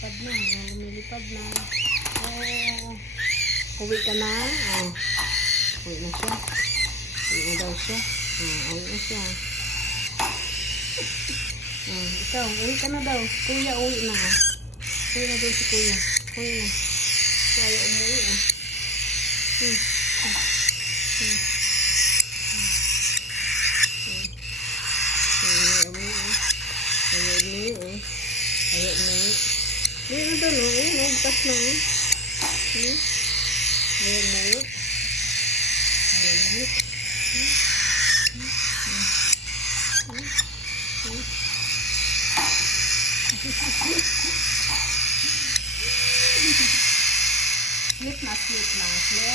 lumilipad na. Lumilipad na. Oh. Uwi ka na. Oh. Uwi na siya. Uwi na daw siya. Oh, uwi na siya. Ikaw, uwi ka na daw. Kuya, uwi na. Uwi na daw si kuya. Uwi na. Kaya umuwi ah. Ayan na doon, ayan, bukas na. Ayan na. Ayan na. Sleep na, sleep na, sleep.